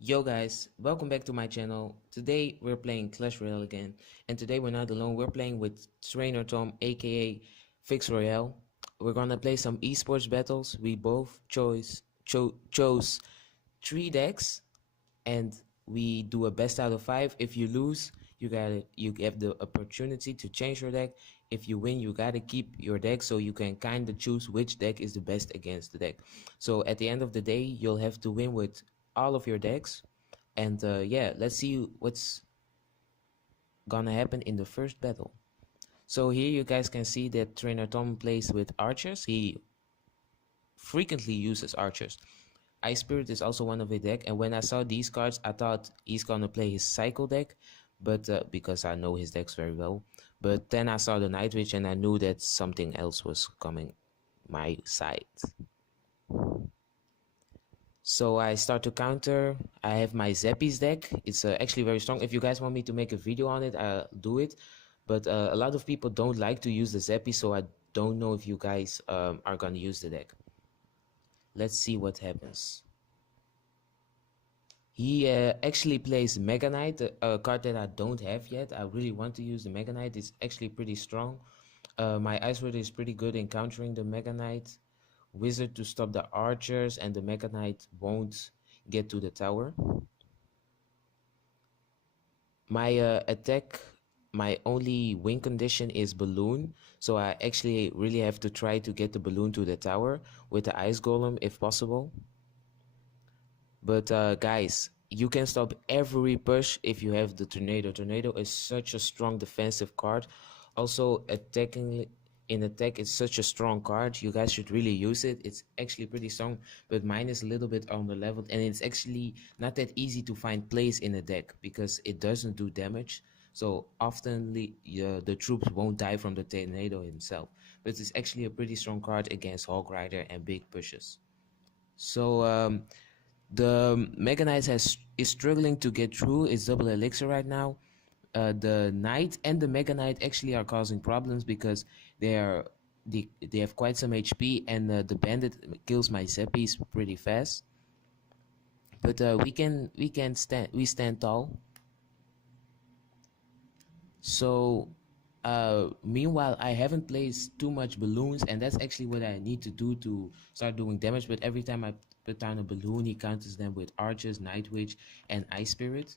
Yo guys, welcome back to my channel. Today we're playing Clash Royale again, and today we're not alone. We're playing with Trainer Tom, aka FixRoyale. We're gonna play some eSports battles. We both chose three decks, and we do a best out of 5. If you lose, you have the opportunity to change your deck. If you win, you gotta keep your deck, so you can kind of choose which deck is the best against the deck. So at the end of the day, you'll have to win with all of your decks. And yeah, let's see what's gonna happen in the first battle. So here you guys can see that Trainer Tom plays with archers. He frequently uses archers. Ice Spirit is also one of the deck, and when I saw these cards, I thought he's gonna play his Cycle deck, but because I know his decks very well. But then I saw the Night Witch, and I knew that something else was coming my side. So I start to counter. I have my Zeppies deck. It's actually very strong. If you guys want me to make a video on it, I'll do it. But a lot of people don't like to use the Zeppies, so I don't know if you guys are gonna use the deck. Let's see what happens. He actually plays Mega Knight, a card that I don't have yet. I really want to use the Mega Knight. It's actually pretty strong. My Ice Wizard is pretty good in countering the Mega Knight. Wizard to stop the archers, and the Mega Knight won't get to the tower. My attack, my only win condition is balloon, so I actually really have to try to get the balloon to the tower with the ice golem if possible. But guys, you can stop every push if you have the tornado. Tornado is such a strong defensive card. Also, in attack, it's such a strong card. You guys should really use it. It's actually pretty strong, but mine is a little bit on the level, and it's actually not that easy to find place in a deck because it doesn't do damage. So often the troops won't die from the tornado himself, but it's actually a pretty strong card against Hog Rider and big pushes. So the Mega Knight is struggling to get through its double elixir right now. The Knight and the Mega Knight actually are causing problems because they have quite some HP, and the Bandit kills my Zeppies pretty fast. But we stand tall. So meanwhile, I haven't placed too much balloons, and that's actually what I need to do to start doing damage. But every time I put down a balloon, he counters them with archers, Night Witch, and Ice Spirit.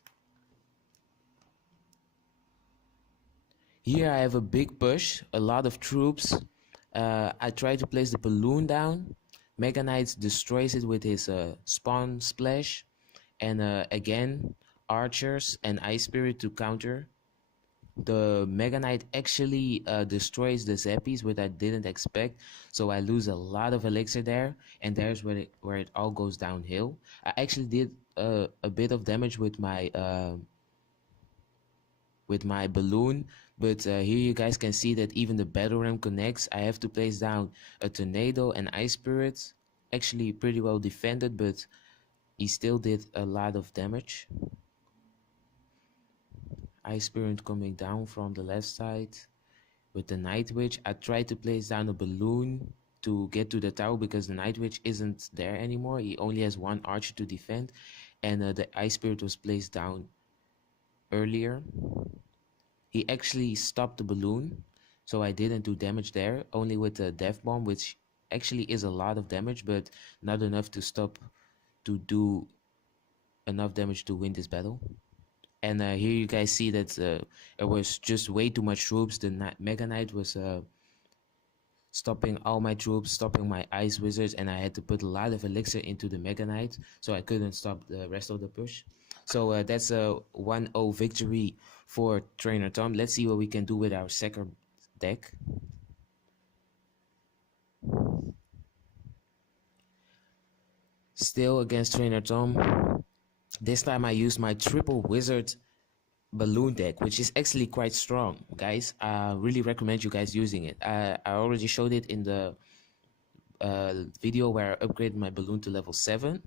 Here I have a big push, a lot of troops. I try to place the balloon down. Mega Knight destroys it with his spawn splash, and again archers and Ice Spirit to counter. The Mega Knight actually destroys the Zeppies, which I didn't expect, so I lose a lot of elixir there, and there's where it all goes downhill. I actually did a bit of damage with my balloon, but here you guys can see that even the battle ram connects. I have to place down a tornado and Ice Spirit, actually pretty well defended, but he still did a lot of damage. Ice Spirit coming down from the left side with the Night Witch. I tried to place down a balloon to get to the tower because the Night Witch isn't there anymore. He only has one archer to defend, and the Ice Spirit was placed down earlier. He actually stopped the balloon, so I didn't do damage there, only with the Death Bomb, which actually is a lot of damage, but not enough to do enough damage to win this battle. And here you guys see that it was just way too much troops. The Mega Knight was stopping all my troops, stopping my Ice Wizards, and I had to put a lot of elixir into the Mega Knight, so I couldn't stop the rest of the push. So that's a 1-0 victory for Trainer Tom. Let's see what we can do with our second deck. Still against Trainer Tom. This time I used my triple wizard balloon deck, which is actually quite strong, guys. I really recommend you guys using it. I already showed it in the video where I upgraded my balloon to level 7.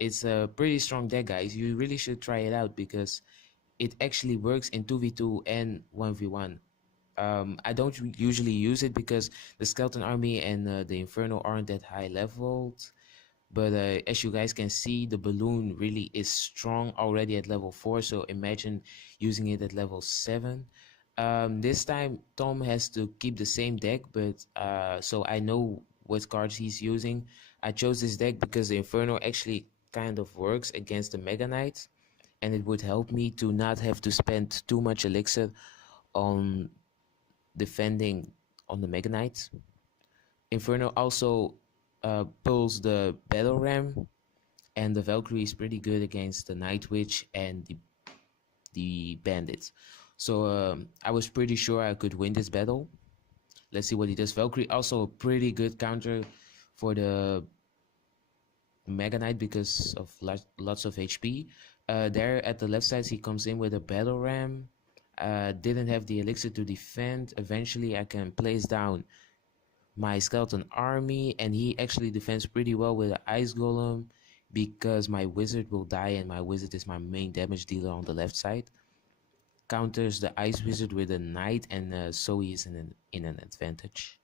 It's a pretty strong deck, guys. You really should try it out because it actually works in 2v2 and 1v1. I don't usually use it because the Skeleton Army and the Inferno aren't that high leveled. But as you guys can see, the balloon really is strong already at level 4. So imagine using it at level 7. This time Tom has to keep the same deck, but so I know what cards he's using. I chose this deck because the Inferno actually kind of works against the Mega Knight, and it would help me to not have to spend too much elixir on defending on the Mega Knight. Inferno also pulls the Battle Ram, and the Valkyrie is pretty good against the Night Witch and the Bandits. So I was pretty sure I could win this battle. Let's see what he does. Valkyrie also a pretty good counter for the Mega Knight because of lots of HP. There at the left side, he comes in with a Battle Ram. Didn't have the elixir to defend. Eventually, I can place down my skeleton army, and he actually defends pretty well with an ice golem because my wizard will die, and my wizard is my main damage dealer on the left side. Counters the ice wizard with a knight, and so he is in an advantage.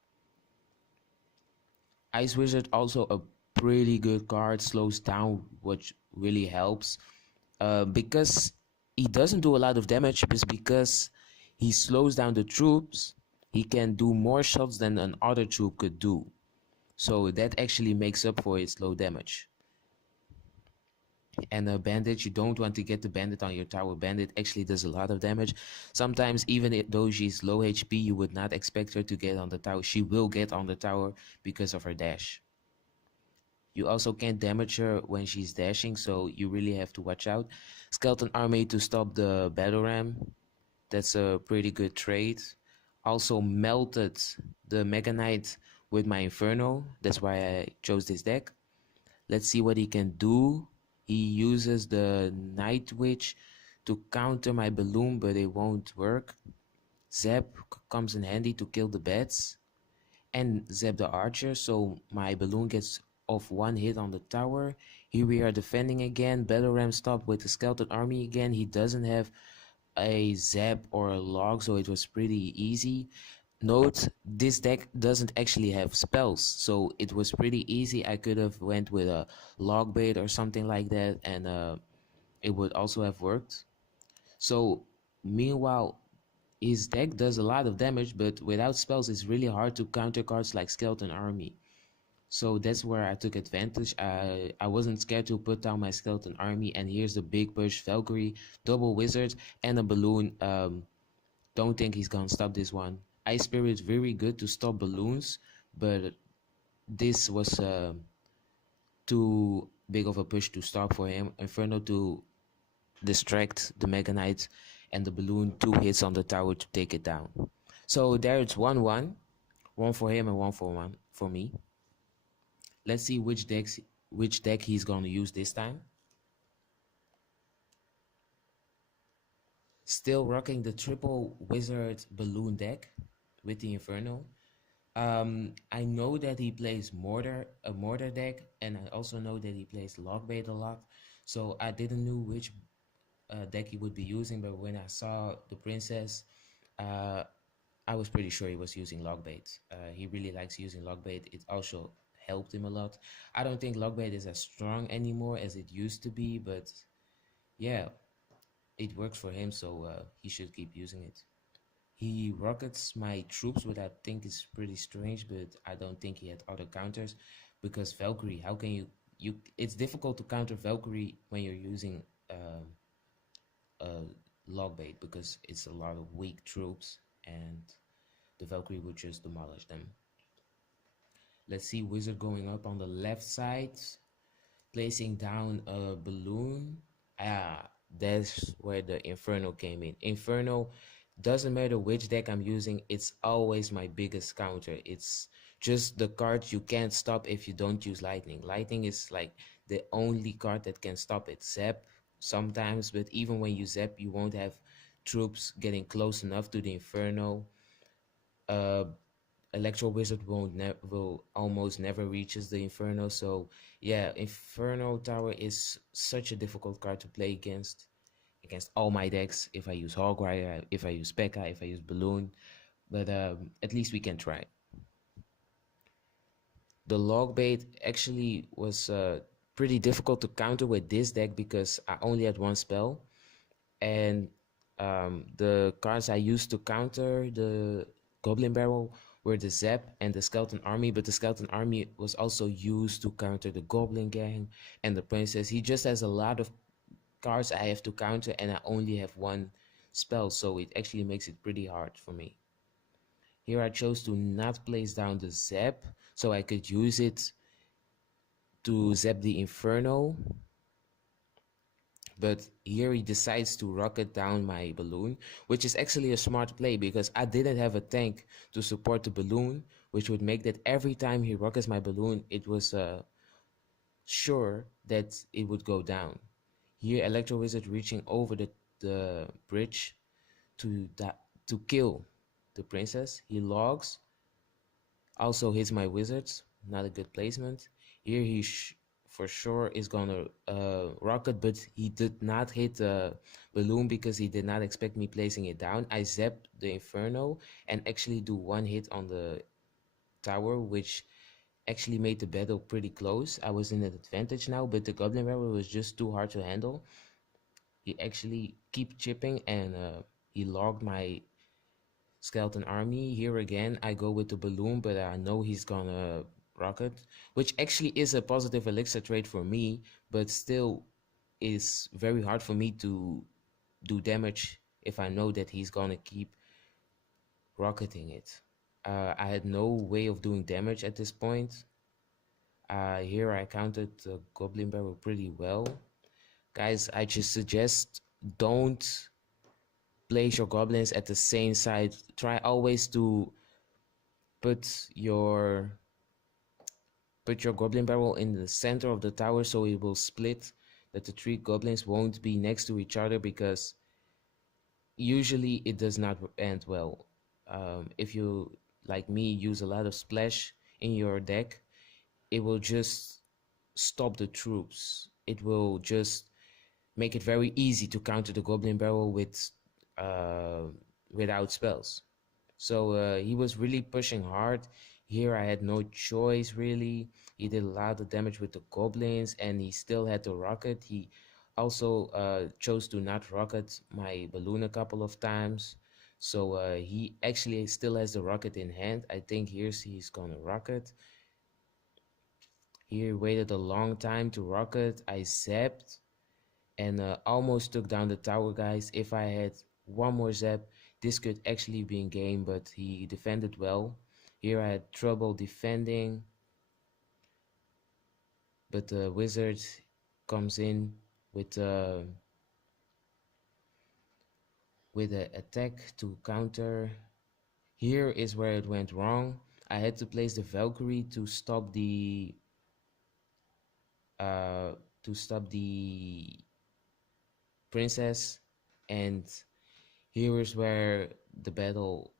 Ice wizard also a pretty good card, slows down, which really helps because he doesn't do a lot of damage, but because he slows down the troops, he can do more shots than an other troop could do. So that actually makes up for its low damage. And a bandit, you don't want to get the bandit on your tower. Bandit actually does a lot of damage. Sometimes even though she's low HP, you would not expect her to get on the tower. She will get on the tower because of her dash. You also can't damage her when she's dashing, so you really have to watch out. Skeleton army to stop the battle ram. That's a pretty good trade. Also melted the Mega Knight with my Inferno. That's why I chose this deck. Let's see what he can do. He uses the Night Witch to counter my balloon, but it won't work. Zap comes in handy to kill the bats. And Zap the archer, so my balloon gets off one hit on the tower. Here we are defending again. Battle Ram stopped with the skeleton army again. He doesn't have a zap or a log, so it was pretty easy. Note, this deck doesn't actually have spells, so it was pretty easy. I could have went with a log bait or something like that, and it would also have worked. So meanwhile, his deck does a lot of damage, but without spells it's really hard to counter cards like skeleton army. So that's where I took advantage. I wasn't scared to put down my skeleton army, and here's the big push. Valkyrie, double wizard, and a balloon. Don't think he's gonna stop this one. Ice Spirit very good to stop balloons, but this was too big of a push to stop for him. Inferno to distract the Mega Knight, and the balloon 2 hits on the tower to take it down. So there it's 1-1. One for him and one for me. Let's see which deck he's gonna use this time. Still rocking the triple wizard balloon deck with the Inferno. I know that he plays a mortar deck, and I also know that he plays logbait a lot. So I didn't know which deck he would be using, but when I saw the princess, I was pretty sure he was using logbait. He really likes using logbait. It also helped him a lot. I don't think logbait is as strong anymore as it used to be, but yeah, it works for him, so he should keep using it. He rockets my troops, which I think is pretty strange, but I don't think he had other counters because Valkyrie, how can you it's difficult to counter Valkyrie when you're using logbait because it's a lot of weak troops and the Valkyrie would just demolish them. Let's see, wizard going up on the left side, placing down a balloon. That's where the Inferno came in. Inferno doesn't matter which deck I'm using, it's always my biggest counter. It's just the card you can't stop if you don't use lightning. Lightning is like the only card that can stop it. Zap sometimes, but even when you zap, you won't have troops getting close enough to the Inferno. Electro Wizard will almost never reaches the Inferno. So yeah, Inferno Tower is such a difficult card to play against all my decks. If I use Hogwire, if I use P.E.K.K.A, if I use Balloon, but at least we can try. The log bait actually was pretty difficult to counter with this deck because I only had one spell, and the cards I used to counter the Goblin Barrel were the Zep and the Skeleton Army, but the Skeleton Army was also used to counter the Goblin Gang and the Princess. He just has a lot of cards I have to counter, and I only have one spell, so it actually makes it pretty hard for me. Here I chose to not place down the Zep, so I could use it to zap the Inferno, but here he decides to rocket down my balloon, which is actually a smart play because I didn't have a tank to support the balloon, which would make that every time he rockets my balloon, it was sure that it would go down. Here, Electro Wizard reaching over the bridge to to kill the princess. He logs, also hits my wizards. Not a good placement. Here for sure is gonna rocket, but he did not hit the balloon because he did not expect me placing it down. I zapped the Inferno and actually do one hit on the tower, which actually made the battle pretty close. I was in an advantage now, but the Goblin Barrel was just too hard to handle. He actually keep chipping and he logged my Skeleton Army. Here again, I go with the balloon, but I know he's gonna rocket, which actually is a positive elixir trade for me, but still is very hard for me to do damage if I know that he's gonna keep rocketing it. I had no way of doing damage at this point. Here I counted the Goblin Barrel pretty well. Guys, I just suggest don't place your goblins at the same side. Try always to put your goblin barrel in the center of the tower so it will split, that the three goblins won't be next to each other, because usually it does not end well. If you, like me, use a lot of splash in your deck, it will just stop the troops. It will just make it very easy to counter the goblin barrel with without spells. So he was really pushing hard. Here I had no choice really. He did a lot of damage with the goblins and he still had the rocket. He also chose to not rocket my balloon a couple of times. So he actually still has the rocket in hand. I think he's gonna rocket. Here he waited a long time to rocket. I zapped and almost took down the tower, guys. If I had one more zap, this could actually be in game, but he defended well. Here I had trouble defending, but the wizard comes in with an attack to counter. Here is where it went wrong. I had to place the Valkyrie to stop uh, the princess, and here is where the battle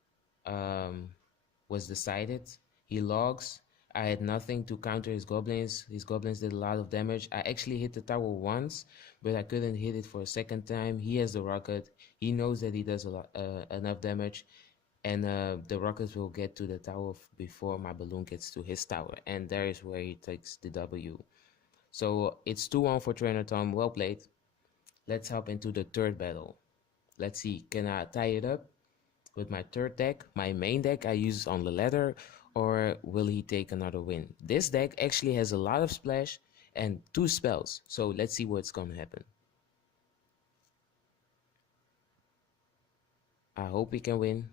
um, was decided. He logs. I had nothing to counter his goblins. His goblins did a lot of damage. I actually hit the tower once, but I couldn't hit it for a second time. He has the rocket. He knows that he does enough damage, and the rockets will get to the tower before my balloon gets to his tower, and there is where he takes the W. So it's 2-1 for Trainer Tom. Well played. Let's hop into the third battle. Let's see, can I tie it up with my third deck, my main deck I use on the ladder, or will he take another win? This deck actually has a lot of splash and 2 spells, so let's see what's gonna happen. I hope we can win.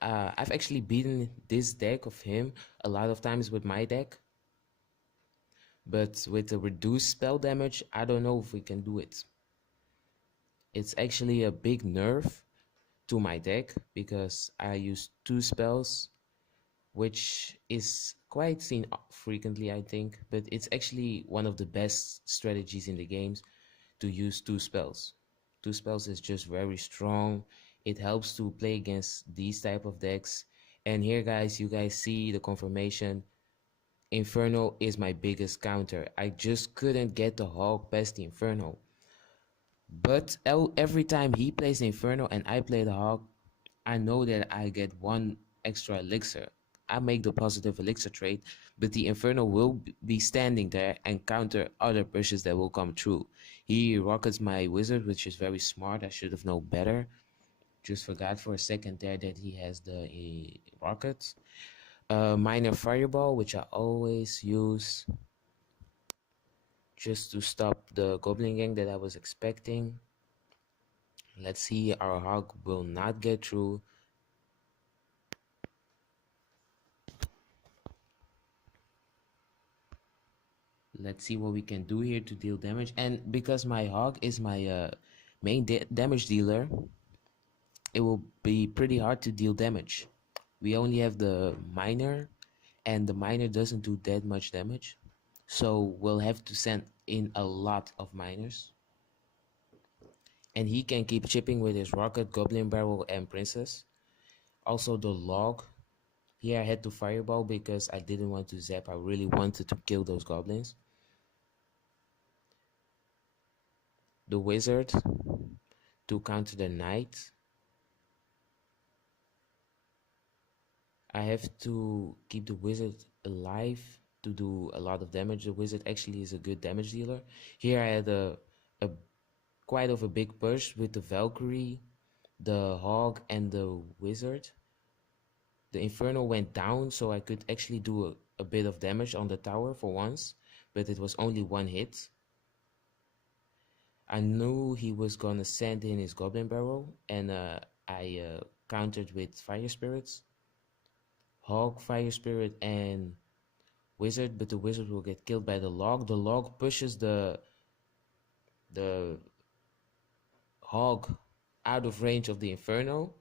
I've actually beaten this deck of him a lot of times with my deck, but with the reduced spell damage, I don't know if we can do it. It's actually a big nerf to my deck because I use 2 spells, which is quite seen frequently, I think, but it's actually one of the best strategies in the games to use 2 spells. 2 spells is just very strong. It helps to play against these type of decks. And here, guys, you guys see the confirmation. Inferno is my biggest counter. I just couldn't get the Hawk past the Inferno. But every time he plays the Inferno and I play the Hawk, I know that I get 1 extra elixir. I make the positive elixir trade, but the Inferno will be standing there and counter other pushes that will come through. He rockets my wizard, which is very smart. I should have known better. Just forgot for a second there that he has the rockets. Minor fireball, which I always use just to stop the goblin gang that I was expecting. Let's see, our hog will not get through. Let's see what we can do here to deal damage. And because my hog is my main damage dealer, it will be pretty hard to deal damage. We only have the miner, and the miner doesn't do that much damage. So we'll have to send in a lot of miners. And he can keep chipping with his rocket, goblin barrel, and princess. Also the log. Here I had to fireball because I didn't want to zap. I really wanted to kill those goblins. The wizard to counter the knight. I have to keep the wizard alive to do a lot of damage. The wizard actually is a good damage dealer. Here I had a quite of a big push with the Valkyrie, the hog, and the wizard. The Inferno went down, so I could actually do a bit of damage on the tower for once, but it was only one hit. I knew he was gonna send in his goblin barrel, and I countered with fire spirits. Hog, fire spirit, and wizard, but the wizard will get killed by the log. The log pushes the hog out of range of the Inferno.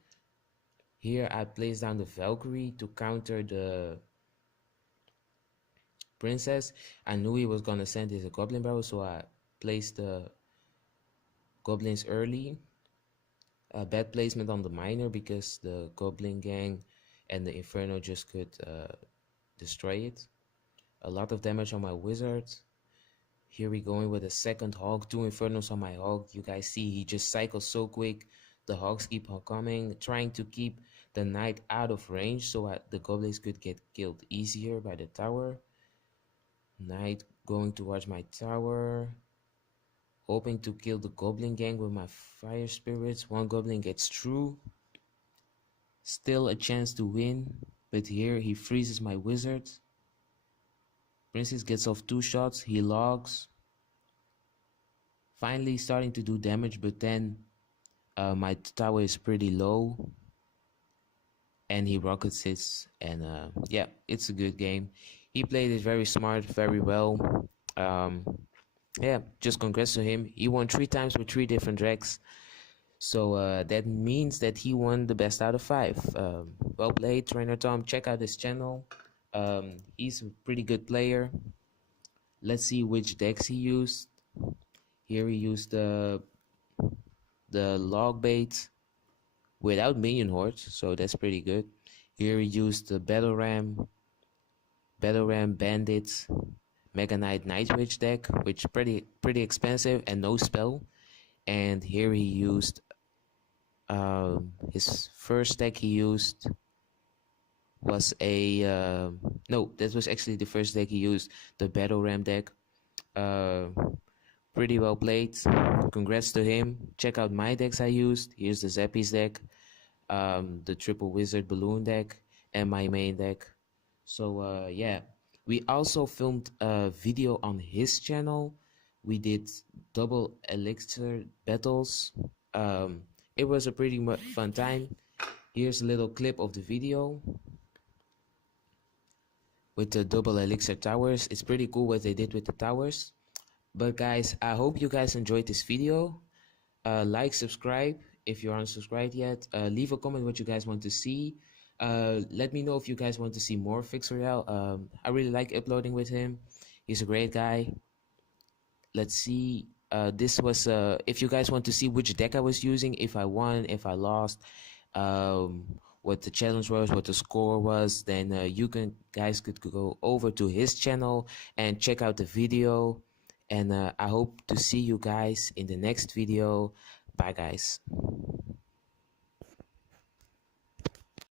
Here I place down the Valkyrie to counter the princess. I knew he was gonna send his goblin barrel, so I placed the goblins early. Bad placement on the miner because the goblin gang and the Inferno just could destroy it. A lot of damage on my wizard. Here we going with a second hog, 2 Infernos on my hog. You guys see he just cycles so quick. The hogs keep on coming, trying to keep the knight out of range so the goblins could get killed easier by the tower. Knight going towards my tower, hoping to kill the goblin gang with my fire spirits. One goblin gets through. Still a chance to win, but here he freezes my wizard. Princess gets off 2 shots, he logs. Finally starting to do damage, but then my tower is pretty low. And he rockets it, and yeah, it's a good game. He played it very smart, very well. Yeah, just congrats to him. He won 3 times with 3 different decks. So that means that he won the best out of 5. Well played, Trainer Tom. Check out his channel. He's a pretty good player. Let's see which decks he used. Here he used the log bait without minion hordes, so that's pretty good. Here he used the battle ram bandits, Mega Knight Night Witch deck, which pretty expensive and no spell. And here he used his first deck he used was a no, that was actually the first deck he used, the battle ram deck. Pretty well played. Congrats to him. Check out my decks I used. Here's the Zappies deck, the triple wizard balloon deck, and my main deck. So yeah, we also filmed a video on his channel. We did double elixir battles. It was a pretty fun time. Here's a little clip of the video with the double elixir towers. It's pretty cool what they did with the towers. But guys, I hope you guys enjoyed this video. Like, subscribe if you aren't subscribed yet. Leave a comment what you guys want to see. Let me know if you guys want to see more FixRoyale. I really like uploading with him. He's a great guy. Let's see. This was if you guys want to see which deck I was using, if I won, if I lost, what the challenge was, what the score was, then you guys could go over to his channel and check out the video. And I hope to see you guys in the next video. Bye guys.